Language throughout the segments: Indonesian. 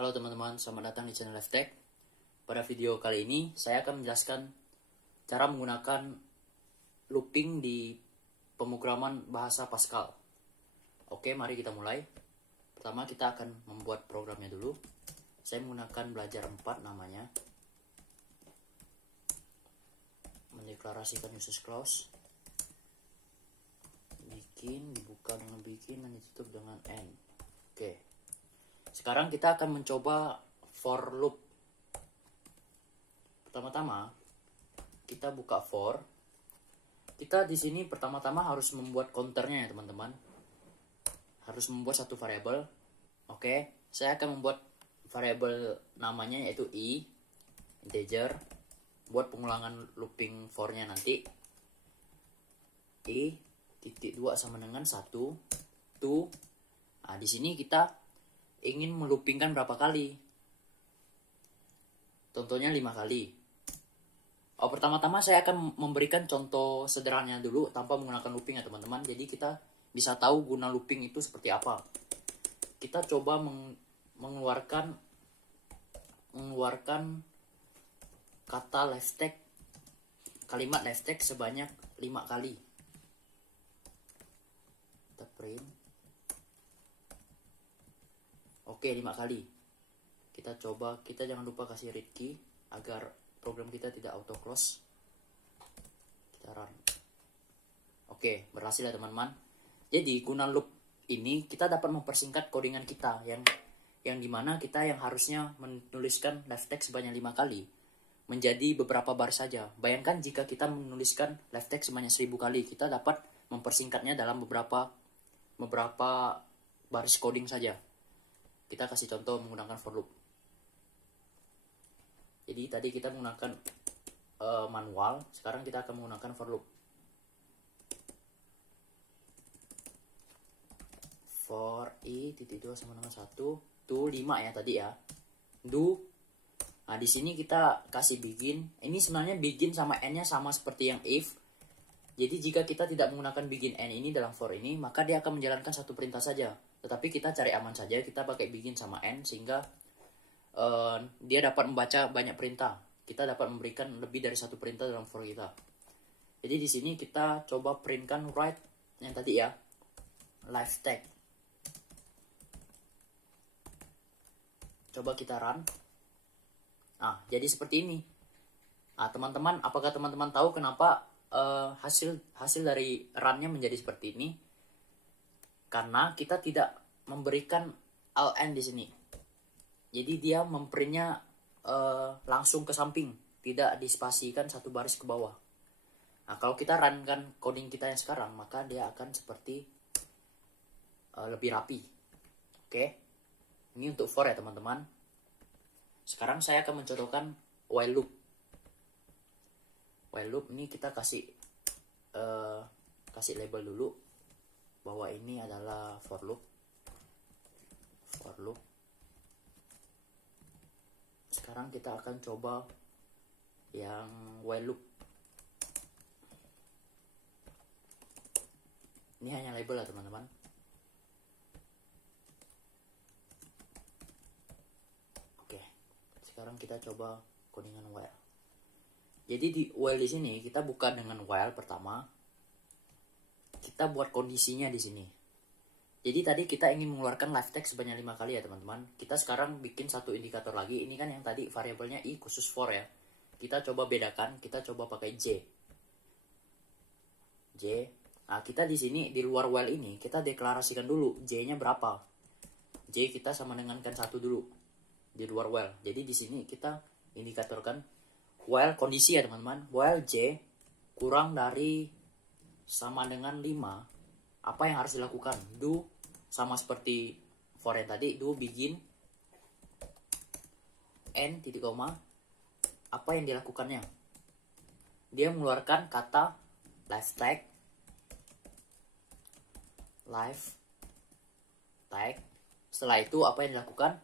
Halo teman-teman, selamat datang di channel LiveTech. Pada video kali ini, saya akan menjelaskan cara menggunakan looping di pemrograman bahasa Pascal. Oke, mari kita mulai. Pertama, kita akan membuat programnya dulu. Saya menggunakan belajar 4 namanya. Mendeklarasikan uses clause. Bikin, dibuka dengan bikin, dan ditutup dengan end. Oke. Sekarang kita akan mencoba for loop. Pertama-tama kita buka for. Kita di sini pertama-tama harus membuat counternya ya teman-teman. Harus membuat satu variabel. Oke, saya akan membuat variabel namanya yaitu i, integer. Buat pengulangan looping for-nya nanti. I titik 2 sama dengan 1, 2. Nah, di sini kita ingin meloopingkan berapa kali? Contohnya 5 kali. Pertama-tama saya akan memberikan contoh sederhananya dulu tanpa menggunakan looping ya teman-teman. Jadi kita bisa tahu guna looping itu seperti apa. Kita coba mengeluarkan kata LiveTech, kalimat LiveTech sebanyak 5 kali. Kita print. Oke, 5 kali. Kita coba, kita jangan lupa kasih read key agar program kita tidak auto close. Kita run. Oke, berhasil ya teman-teman. Jadi guna loop ini kita dapat mempersingkat codingan kita yang dimana kita yang harusnya menuliskan LiveTech sebanyak 5 kali menjadi beberapa baris saja. Bayangkan jika kita menuliskan LiveTech sebanyak 1000 kali, kita dapat mempersingkatnya dalam beberapa baris coding saja. Kita kasih contoh menggunakan for loop. Jadi tadi kita menggunakan manual, sekarang kita akan menggunakan for loop. For i titik 2 sama dengan 1, to 5 ya tadi ya. Do. Nah, di sini kita kasih begin. Ini sebenarnya begin sama end-nya sama seperti yang if. Jadi jika kita tidak menggunakan begin end ini dalam for ini, maka dia akan menjalankan satu perintah saja. Tetapi kita cari aman saja, kita pakai begin sama end sehingga dia dapat membaca banyak perintah. Kita dapat memberikan lebih dari satu perintah dalam for kita. Jadi di sini kita coba printkan write yang tadi ya, LiveTech. Coba kita run. Nah, jadi seperti ini. Nah, teman-teman, apakah teman-teman tahu kenapa hasil dari run-nya menjadi seperti ini? Karena kita tidak memberikan ln di sini. Jadi dia memprintnya langsung ke samping, tidak dispasikan satu baris ke bawah. Nah, kalau kita runkan coding kita yang sekarang, maka dia akan seperti lebih rapi. Oke, ini untuk for ya teman-teman. Sekarang saya akan mencontohkan while loop. While loop ini kita kasih label dulu bahwa ini adalah for loop. For loop. Sekarang kita akan coba yang while loop. Ini hanya label ya teman-teman. Oke. Sekarang kita coba codingan while. Jadi di while di sini kita buka dengan while pertama. Kita buat kondisinya di sini. Jadi tadi kita ingin mengeluarkan LiveTech sebanyak 5 kali ya teman-teman. Kita sekarang bikin satu indikator lagi. Ini kan yang tadi variabelnya i khusus for ya. Kita coba bedakan, kita coba pakai j. Nah, kita di sini di luar while ini kita deklarasikan dulu j-nya berapa. J kita sama dengan kan 1 dulu di luar while. Jadi di sini kita indikatorkan while kondisi ya teman-teman. While j kurang dari sama dengan 5. Apa yang harus dilakukan? Do sama seperti for yang tadi, do begin end titik koma. Apa yang dilakukannya? Dia mengeluarkan kata LiveTech. Setelah itu apa yang dilakukan?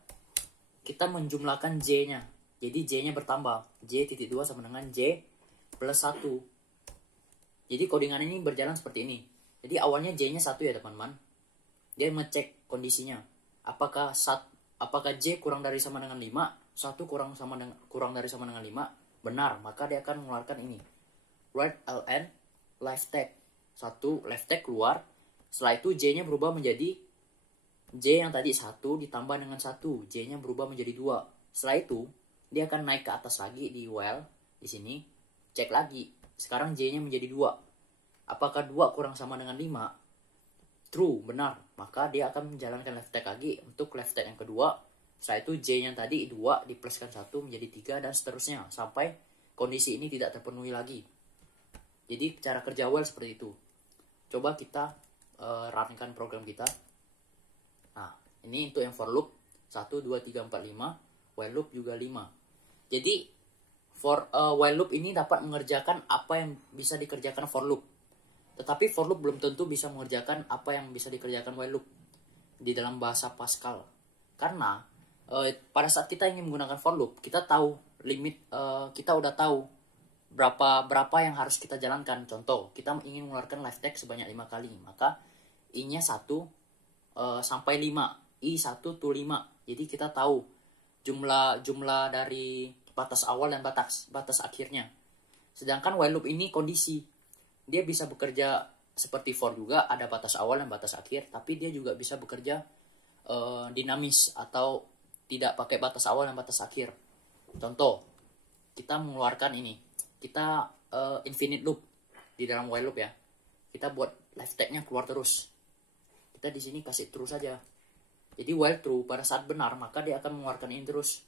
Kita menjumlahkan j-nya. Jadi j-nya bertambah. J titik 2 sama dengan j plus 1. Jadi codingan ini berjalan seperti ini. Jadi awalnya j-nya 1 ya teman-teman. Dia ngecek kondisinya. Apakah apakah J kurang dari sama dengan 5? 1 kurang dari sama dengan 5? Benar, maka dia akan mengeluarkan ini. Write ln left tag. 1 left tag keluar. Setelah itu J-nya berubah menjadi J yang tadi 1 ditambah dengan 1. J-nya berubah menjadi 2. Setelah itu, dia akan naik ke atas lagi di while. Di sini, cek lagi. Sekarang J-nya menjadi 2. Apakah 2 kurang sama dengan 5? True, benar. Maka dia akan menjalankan left tag lagi untuk left tag yang kedua. Setelah itu J-nya tadi 2 dipluskan 1 menjadi 3 dan seterusnya. Sampai kondisi ini tidak terpenuhi lagi. Jadi cara kerja while seperti itu. Coba kita runkan program kita. Nah, ini untuk yang for loop 1, 2, 3, 4, 5. While loop juga 5. Jadi for while loop ini dapat mengerjakan apa yang bisa dikerjakan for loop. Tetapi for loop belum tentu bisa mengerjakan apa yang bisa dikerjakan while loop di dalam bahasa Pascal. Karena pada saat kita ingin menggunakan for loop, kita tahu limit, kita udah tahu berapa yang harus kita jalankan. Contoh, kita ingin mengeluarkan left tag sebanyak 5 kali, maka I-nya 1 sampai 5, I1 to 5. Jadi kita tahu jumlah dari batas awal dan batas akhirnya. Sedangkan while loop ini kondisi. Dia bisa bekerja seperti for juga, ada batas awal dan batas akhir, tapi dia juga bisa bekerja dinamis atau tidak pakai batas awal dan batas akhir. Contoh, kita mengeluarkan ini, kita infinite loop di dalam while loop ya. Kita buat left tag-nya keluar terus. Kita di sini kasih true saja. Jadi while true, pada saat benar maka dia akan mengeluarkan ini terus.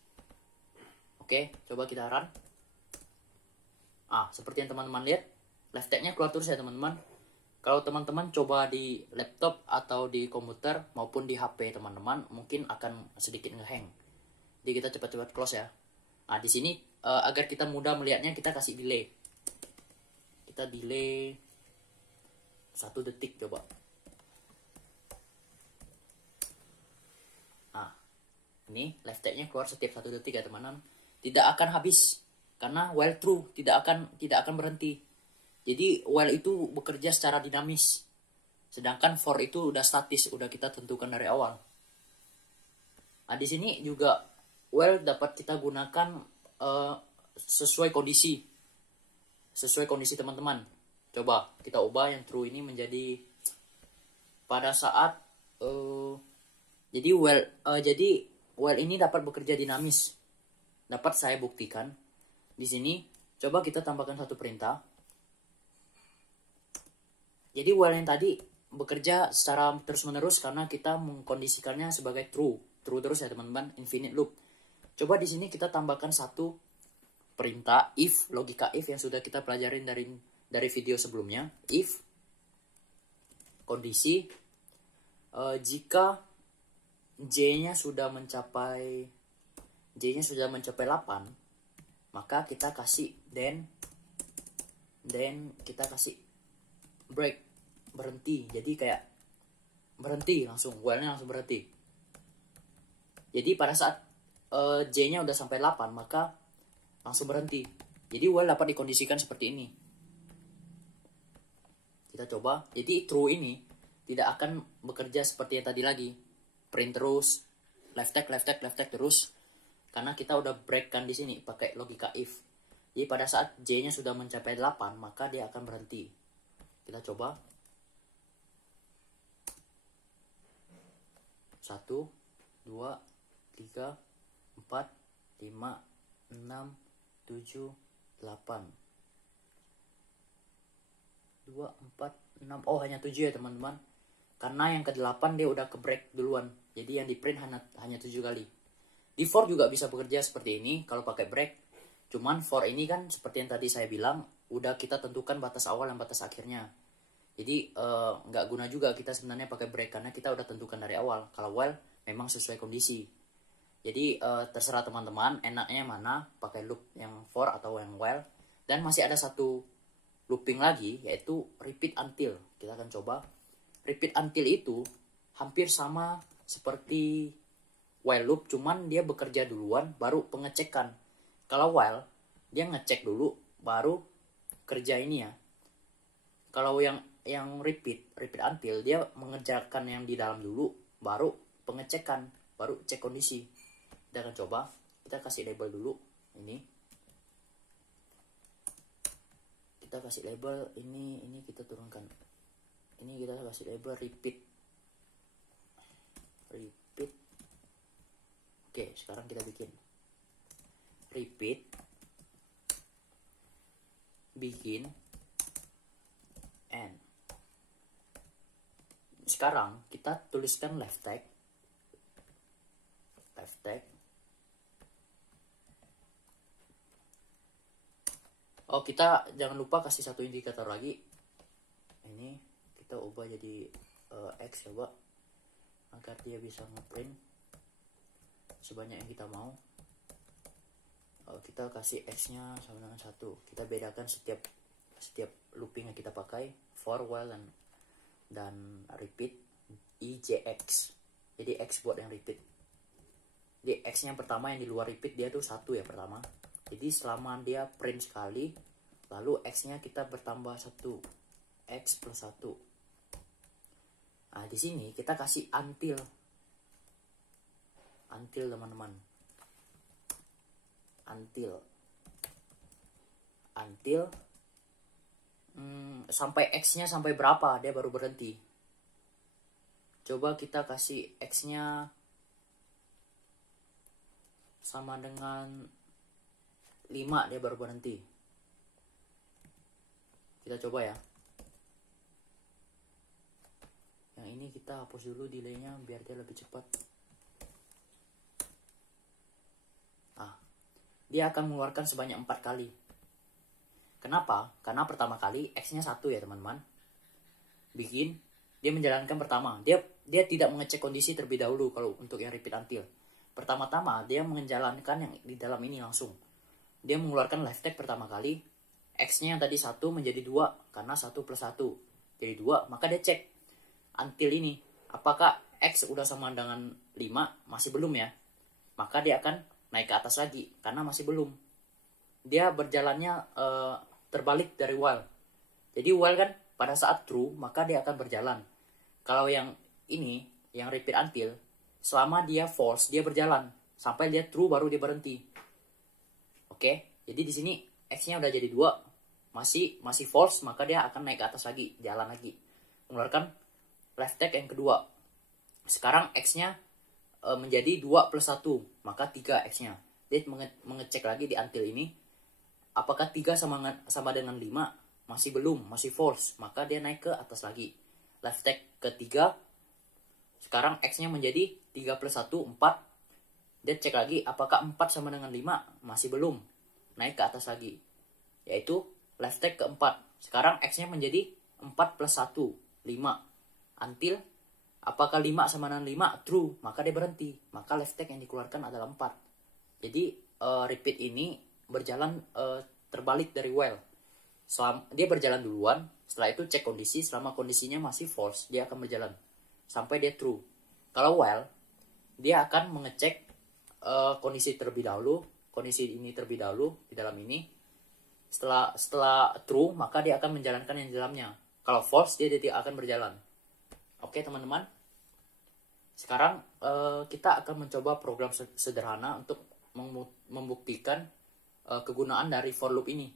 Oke, coba kita run. Seperti yang teman-teman lihat, left tag-nya keluar terus ya teman-teman. Kalau teman-teman coba di laptop atau di komputer maupun di HP teman-teman, mungkin akan sedikit ngehang. Jadi kita cepat-cepat close ya. Nah, di sini agar kita mudah melihatnya, kita kasih delay. Kita delay 1 detik coba. Nah, ini left tag-nya keluar setiap 1 detik ya teman-teman. Tidak akan habis karena while true tidak akan berhenti. Jadi while itu bekerja secara dinamis. Sedangkan for itu udah statis, udah kita tentukan dari awal. Nah, di sini juga while dapat kita gunakan sesuai kondisi. Sesuai kondisi teman-teman. Coba kita ubah yang true ini menjadi pada saat jadi while ini dapat bekerja dinamis. Dapat saya buktikan. Di sini coba kita tambahkan satu perintah. Jadi while yang tadi bekerja secara terus-menerus karena kita mengkondisikannya sebagai true terus ya teman-teman, infinite loop. Coba di sini kita tambahkan satu perintah if, logika if yang sudah kita pelajarin dari video sebelumnya. If kondisi jika J-nya sudah mencapai 8, maka kita kasih then kita kasih break, berhenti. Jadi kayak berhenti langsung, while-nya langsung berhenti. Jadi pada saat J-nya udah sampai 8 maka langsung berhenti. Jadi while dapat dikondisikan seperti ini. Kita coba. Jadi true ini tidak akan bekerja seperti yang tadi lagi. Print terus, left tag terus. Karena kita udah break kan di sini pakai logika if. Jadi pada saat J-nya sudah mencapai 8 maka dia akan berhenti. Kita coba. 1, 2, 3, 4, 5, 6, 7, 8. 2, 4, 6. Oh, hanya 7 ya teman-teman. Karena yang ke-8 dia udah ke-break duluan. Jadi yang di-print hanya 7 kali. Di for juga bisa bekerja seperti ini kalau pakai break. Cuman for ini kan seperti yang tadi saya bilang, udah kita tentukan batas awal dan batas akhirnya. Jadi nggak guna juga kita sebenarnya pakai break karena kita udah tentukan dari awal. Kalau while memang sesuai kondisi. Jadi terserah teman-teman enaknya mana, pakai loop yang for atau yang while. Dan masih ada satu looping lagi yaitu repeat until. Kita akan coba. Repeat until itu hampir sama seperti while loop, cuman dia bekerja duluan baru pengecekan. Kalau while dia ngecek dulu baru kerja ini ya. Kalau yang repeat until dia mengerjakan yang di dalam dulu baru pengecekan. baru cek kondisi. Kita akan coba, kita kasih label dulu ini, kita kasih label ini kita turunkan, ini kita kasih label repeat. Oke, sekarang kita bikin repeat, bikin and. Sekarang kita tuliskan left tag. Oh, kita jangan lupa kasih satu indikator lagi. Ini kita ubah jadi X coba, agar dia bisa ngeprint sebanyak yang kita mau. Kita kasih X nya sama dengan 1. Kita bedakan setiap looping yang kita pakai, for, while, dan repeat, EJX. Jadi X buat yang repeat. Jadi X nya pertama yang di luar repeat dia tuh 1 ya pertama. Jadi selama dia print sekali, lalu X nya kita bertambah 1, X plus 1. Nah, di sini kita kasih until teman-teman, until sampai X nya sampai berapa dia baru berhenti. Coba kita kasih X nya sama dengan 5, dia baru berhenti. Kita coba ya. Yang ini kita hapus dulu delaynya biar dia lebih cepat. Nah, dia akan mengeluarkan sebanyak 4 kali. Kenapa? Karena pertama kali X-nya 1 ya teman-teman. Bikin, dia menjalankan pertama. Dia tidak mengecek kondisi terlebih dahulu kalau untuk yang repeat until. Pertama-tama dia menjalankan yang di dalam ini langsung. Dia mengeluarkan left tag pertama kali, X-nya yang tadi 1 menjadi 2, karena 1 plus 1 jadi 2, maka dia cek until ini, apakah X udah sama dengan 5, masih belum ya, maka dia akan naik ke atas lagi, karena masih belum. Dia berjalannya terbalik dari while. Jadi while kan pada saat true, maka dia akan berjalan. Kalau yang ini, yang repeat until, selama dia false, dia berjalan, sampai dia true baru dia berhenti. Oke, jadi di sini X-nya udah jadi 2, masih false, maka dia akan naik ke atas lagi, jalan lagi, mengeluarkan left tag yang kedua. Sekarang X-nya menjadi 2 plus 1, maka 3 X-nya. Dia mengecek lagi di until ini, apakah 3 sama dengan 5, masih belum, masih false, maka dia naik ke atas lagi. Left tag ketiga, sekarang X-nya menjadi 3 plus 1, 4. Dia cek lagi apakah 4 sama dengan 5, masih belum, naik ke atas lagi, yaitu left tag keempat. Sekarang X nya menjadi 4 plus 1, 5. Until apakah 5 sama dengan 5, true, maka dia berhenti, maka left tag yang dikeluarkan adalah 4. Jadi repeat ini berjalan terbalik dari while. Dia berjalan duluan, setelah itu cek kondisi, selama kondisinya masih false, dia akan berjalan sampai dia true. Kalau while, dia akan mengecek kondisi terlebih dahulu, kondisi ini terlebih dahulu di dalam ini. Setelah true, maka dia akan menjalankan yang di dalamnya. Kalau false, dia tidak akan berjalan. Oke teman-teman, sekarang kita akan mencoba program sederhana untuk membuktikan kegunaan dari for loop ini.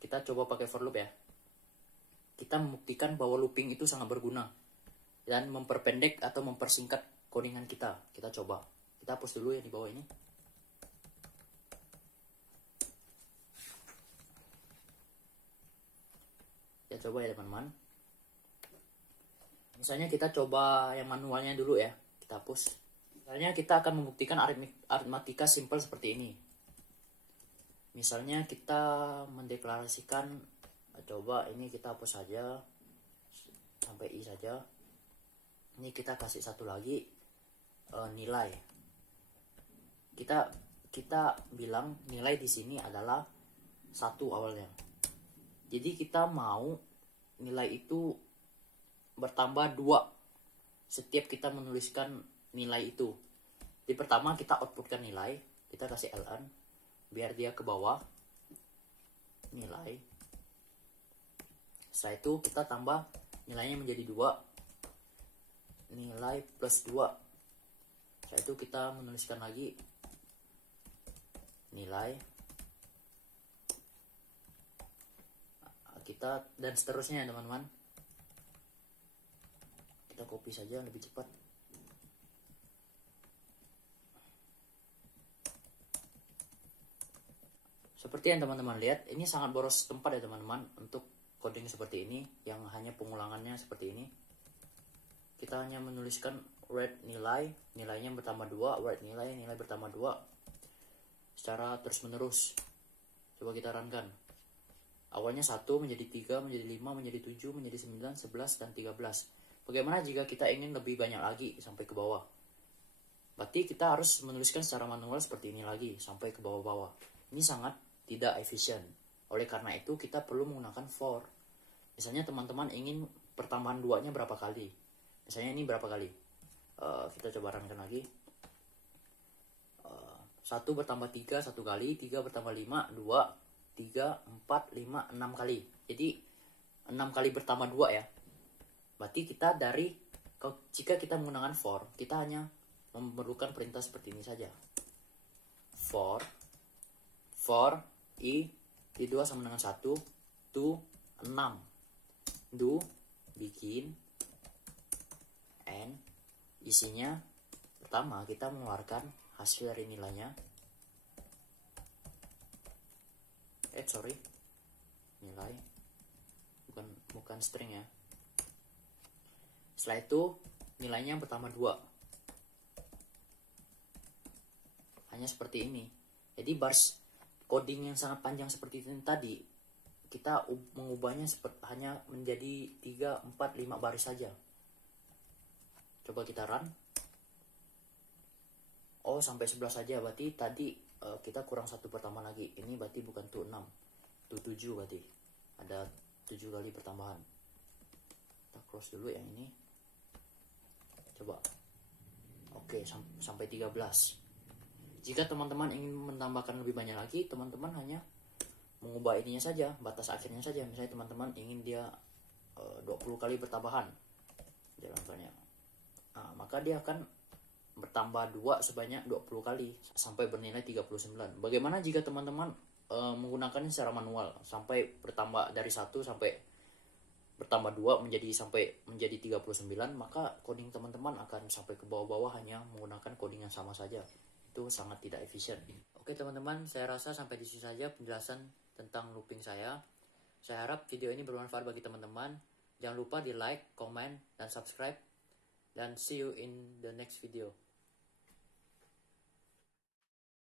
Kita coba pakai for loop ya. Kita membuktikan bahwa looping itu sangat berguna dan memperpendek atau mempersingkat codingan kita. Kita coba. Kita hapus dulu ya di bawah ini. Kita coba ya teman-teman. Misalnya kita coba yang manualnya dulu ya. Kita hapus. Misalnya kita akan membuktikan aritmatika simple seperti ini. Misalnya kita mendeklarasikan, coba ini kita hapus saja sampai I saja. Ini kita kasih satu lagi nilai. Kita bilang nilai di sini adalah 1 awalnya. Jadi kita mau nilai itu bertambah 2 setiap kita menuliskan nilai itu. Jadi pertama kita outputkan nilai, kita kasih ln biar dia ke bawah nilai. Setelah itu kita tambah nilainya menjadi 2, nilai plus 2 Setelah itu kita menuliskan lagi nilai kita dan seterusnya ya teman-teman. Kita copy saja lebih cepat. Seperti yang teman-teman lihat, ini sangat boros tempat ya teman-teman untuk coding seperti ini yang hanya pengulangannya seperti ini. Kita hanya menuliskan word nilai, nilainya bertambah 2, word nilai, nilai bertambah 2 secara terus menerus. Coba kita runkan. Awalnya 1 menjadi 3, menjadi 5, menjadi 7, menjadi 9, 11, dan 13. Bagaimana jika kita ingin lebih banyak lagi sampai ke bawah? Berarti kita harus menuliskan secara manual seperti ini lagi sampai ke bawah-bawah. Ini sangat tidak efisien. Oleh karena itu kita perlu menggunakan for. Misalnya teman-teman ingin pertambahan 2-nya berapa kali. Misalnya ini berapa kali. Kita coba runkan lagi. 1 bertambah 3 1 kali, 3 bertambah 5 2, 3, 4, 5, 6 kali. Jadi 6 kali bertambah 2 ya. Berarti kita jika kita menggunakan for, kita hanya memerlukan perintah seperti ini saja. For i 2 sama dengan 1 to 6. Do bikin and isinya pertama kita mengeluarkan hasil dari nilainya. Nilai bukan string ya. Setelah itu nilainya bertambah 2. Hanya seperti ini. Jadi bars coding yang sangat panjang seperti ini tadi, kita mengubahnya hanya menjadi 3, 4, 5 baris saja. Coba kita run. Oh, sampai 11 saja. Berarti tadi kita kurang 1 pertama lagi. Ini berarti bukan to 6, to 7 berarti. Ada 7 kali pertambahan. Kita close dulu yang ini. Coba. Oke, sampai 13. Jika teman-teman ingin menambahkan lebih banyak lagi, teman-teman hanya mengubah ininya saja, batas akhirnya saja. Misalnya teman-teman ingin dia 20 kali pertambahan jalannya. Maka dia akan bertambah 2 sebanyak 20 kali sampai bernilai 39. Bagaimana jika teman-teman menggunakannya secara manual sampai bertambah dari 1 sampai bertambah 2 sampai menjadi 39, maka coding teman-teman akan sampai ke bawah-bawah hanya menggunakan coding yang sama saja. Itu sangat tidak efisien. Oke teman-teman, saya rasa sampai di sini saja penjelasan tentang looping saya. Saya harap video ini bermanfaat bagi teman-teman. Jangan lupa di like, comment, dan subscribe. Dan see you in the next video.